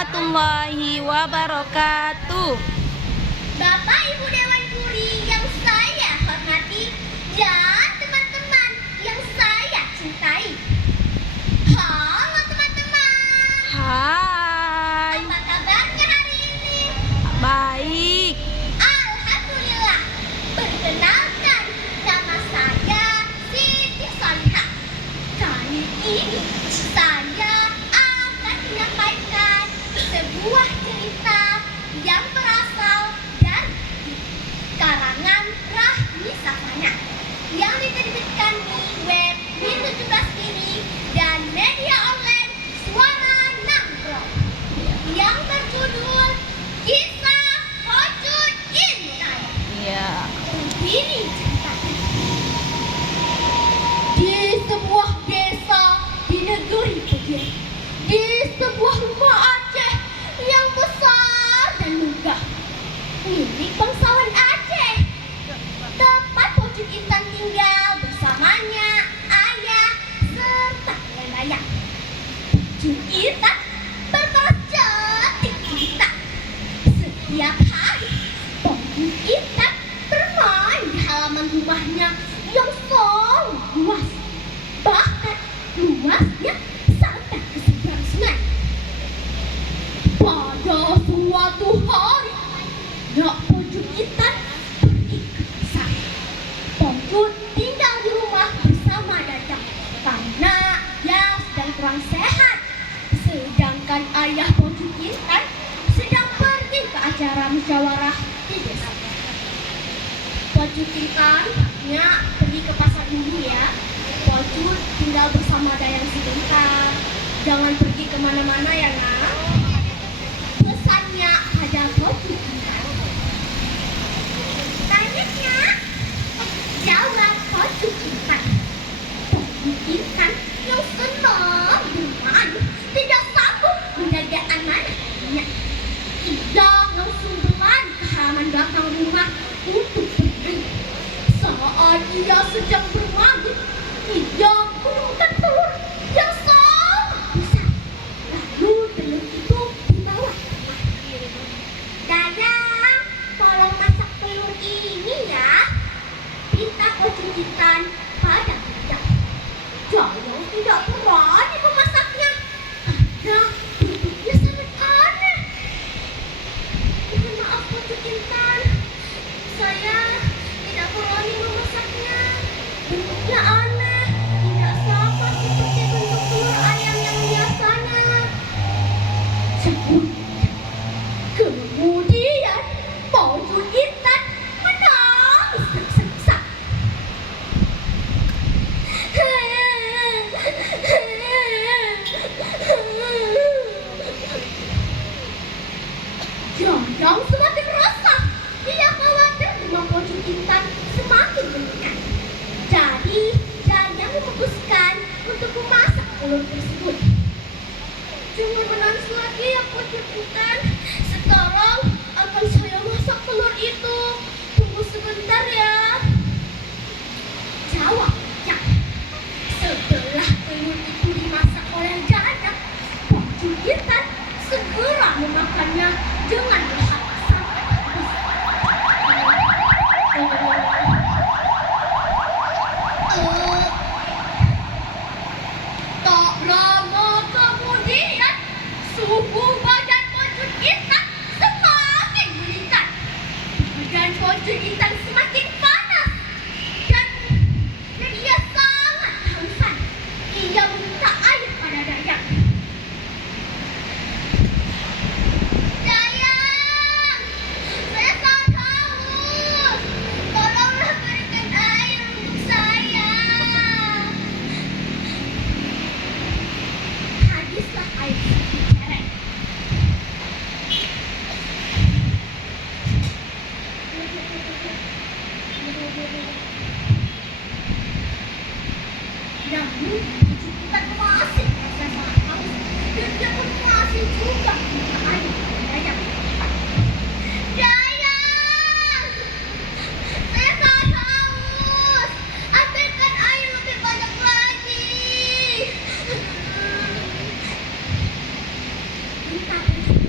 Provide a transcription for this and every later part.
warahmatullahi wabarakatuh. Bapak Ibu Dewan Juri yang saya hormati dan teman-teman yang saya cintai. Halo teman-teman. Hai. Apa kabarnya hari ini? Baik. Alhamdulillah. Perkenalkan, nama saya Siti Salihah. Kali ini saya akan menyampaikan sebuah cerita yang berasal dari karangan Rahmi Safana yang diterbitkan di web Min17 ini dan media online Suara Nangkro yang berjudul Kisah Pocong Intan. Iya. Ini ceritanya. Di sebuah desa di negeri Pejir, di sebuah rumah Aceh yang besar dan megah milik bangsawan Aceh, tempat Pocong Intan tinggal bersamanya ayah serta nenek. Pocong Intan berbalas cantik cerita. Setiap hari Pocong Intan bermain di halaman rumahnya yang sangat luas, bahkan luasnya sampai ke seberang sungai. Pada suatu hari, Nak Pocong Intan pergi ke pasar. Pocong tinggal di rumah bersama Dadang karena dia sedang kurang sehat. Sedangkan ayah Pocong Intan sedang pergi ke acara musyawarah di desa. Pocong Intan pergi ke pasar dulu ya. Pocong tinggal bersama Dayang sebentar. Jangan pergi kemana-mana ya nak. Pesannya pada Pocong Intan. Tanyanya, jawab Pocong Intan. Pocong Intan yang senang bermain tidak sanggup menjaga anak-anaknya. Ia langsung berlari ke halaman belakang rumah untuk pergi. Saat ia sedang bermain, ia menemukan telur yang sangat besar. Lalu telur itu dibawa ke rumah. Dayang, tolong masak telur ini ya. Minta Pocong Intan pada Dayang. Dayang tidak berani memasaknya karena bentuknya sangat aneh. Mohon maaf Pocong Intan, saya tidak berani memasaknya. Bentuknya aneh, tidak sama seperti bentuk telur ayam yang biasanya. Kemudian Pocong Intan menangis tersesak. Dayang semakin resah. Dia khawatir rumah Pocong Intan semakin mendekat. Jadi Dayang memutuskan untuk memasak telur tersebut. Jangan menangis lagi ya Pocong Intan. Sekarang akan saya masak telur itu. Tunggu sebentar ya. Jawab Dayang. Setelah telur itu dimasak oleh Dayang, Pocong Intan segera memakannya dengan berhak sampai habis. Tak lama kemudian, suhu badan Pocong Intan semakin meningkat. Badan Pocong Intan semakin panas dan ia sangat kehausan. Ia meminta air pada Dayang. Dayang, saya sangat haus. Tolonglah berikan air untuk saya. Habislah air satu ceret. Namun, Pocong Intan masih merasa sangat haus dan dia pun masih juga minta air pada Dayang. Dayang, saya sangat haus. Ambilkan air lebih banyak lagi. Minta Pocong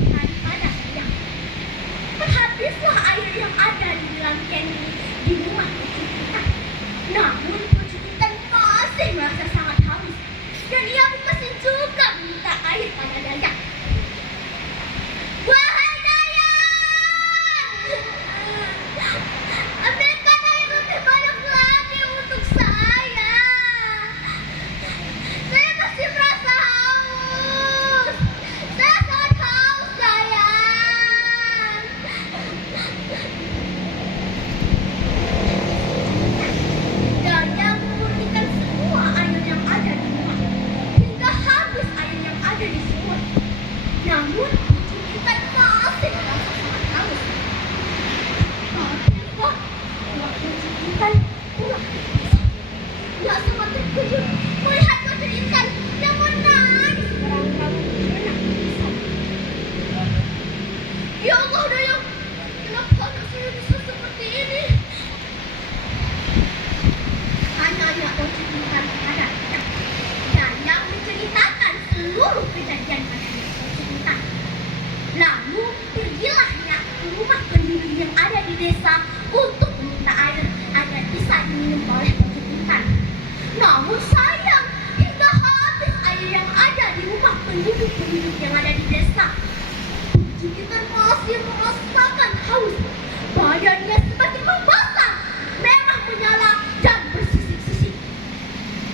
Nak sangat terkejut melihat pocong intan yang menangis meraung-raung menangis. Ya Allah Dayang, kenapa anak saya bisa seperti ini? Hanya pocong intan ada dan yang menceritakan seluruh kejadian pada pocong intan. Lalu pergilah Nyak ke rumah penduduk yang ada di desa untuk meminta air agar bisa diminum oleh pocong intan. Namun sayang, hingga habis air yang ada di rumah penduduk yang ada di desa. Pocong intan masih merasakan haus. Badannya semakin membesar, merah menyala dan bersisik-sisik.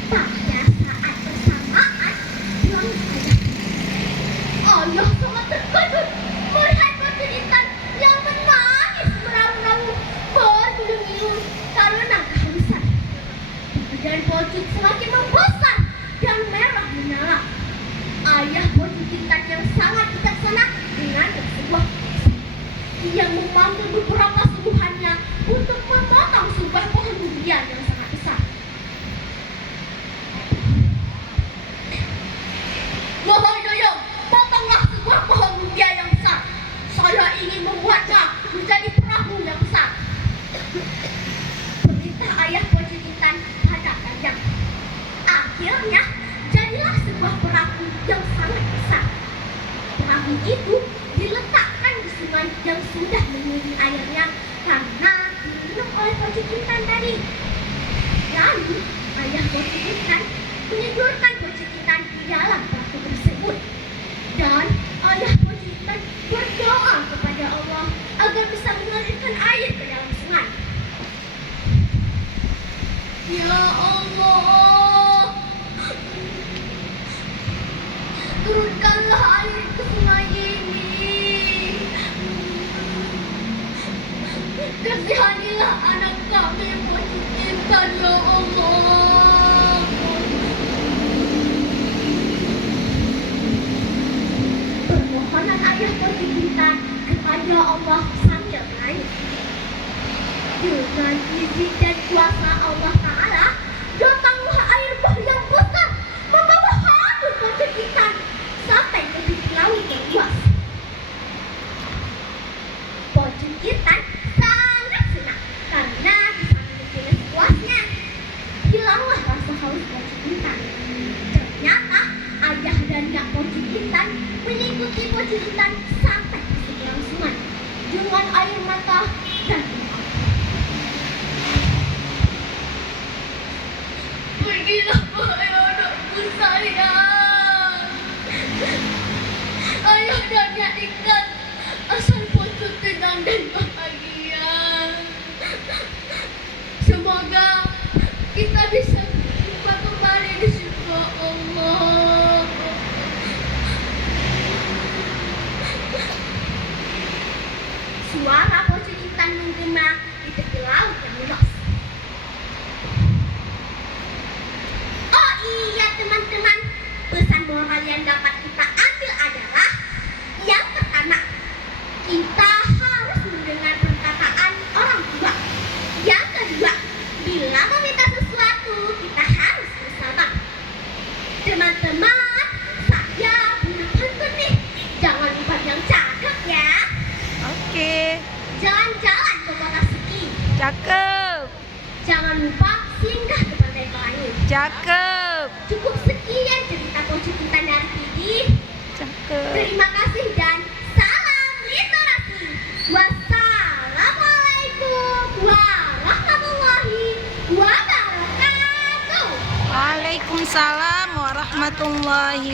Pada saat bersamaan, ayah sangat terkejut melihat pocong intan yang menangis meraung-raung bergiling-giling karena kehausan. Badan pocong semakin membesar dan merah menyala. Ayah pocong intan yang sangat bijaksana dengan sebuah pisau. Ia memanggil beberapa suruhannya untuk memotong sebuah pohon durian yang sangat besar. Wahai Dayang, potonglah sebuah pohon durian yang besar. Saya ingin membuatnya menjadi perahu yang besar. Perintah ayah pocong intan pada Dayang. Akhirnya jadilah sebuah perahu yang sangat besar. Perahu itu diletakkan di sungai yang sudah menguning airnya karena diminum oleh pocong intan tadi. Lalu ayah pocong intan menidurkan pocong intan di dalam perahu tersebut. Dan ayah pocong intan berdoa kepada Allah agar bisa mengalirkan air ke dalam sungai. Ya Allah, turunkanlah air ke sungai ini. Kasihanilah anak kami pocong intan, ya Allah. Permohonan ayah pocong intan kepada Allah sambil menangis. Dengan izin dan kuasa Allah Ta'ala, datanglah air bah yang besar membawa hanyut pocong intan sampai ke tepi laut yang luas. Pocong intan sangat senang karena bisa minum sepuasnya. Hilanglah rasa haus pocong intan. Ternyata ayah dan Nyak pocong intan mengikuti pocong intan sampai ke seberang sungai dengan air mata dan pergilah wahai anakku sayang. Ayah dan Nyak ikat asal pocong tenang dan bahagia. Semoga kita bisa jumpa kembali di surga Allah. Suara pocong intan menggema di tepi laut yang luas. Oh iya teman-teman, pesan moral yang dapat kita ambil adalah yang pertama, kita harus mendengar perkataan orang tua. Yang kedua, bila meminta sesuatu kita harus bersabar. Teman-teman, saya punya pantun nih, jangan lupa yang cakep ya. Oke, Jalan-jalan ke kota Suki. cakep, Jangan lupa singgah ke Pantai Pelangi. cakep, Cukup sekian cerita pocong intan dari Pidi. cakep. Terima kasih dan salam literasi. Wassalamualaikum warahmatullahi wabarakatuh. Waalaikumsalam warahmatullahi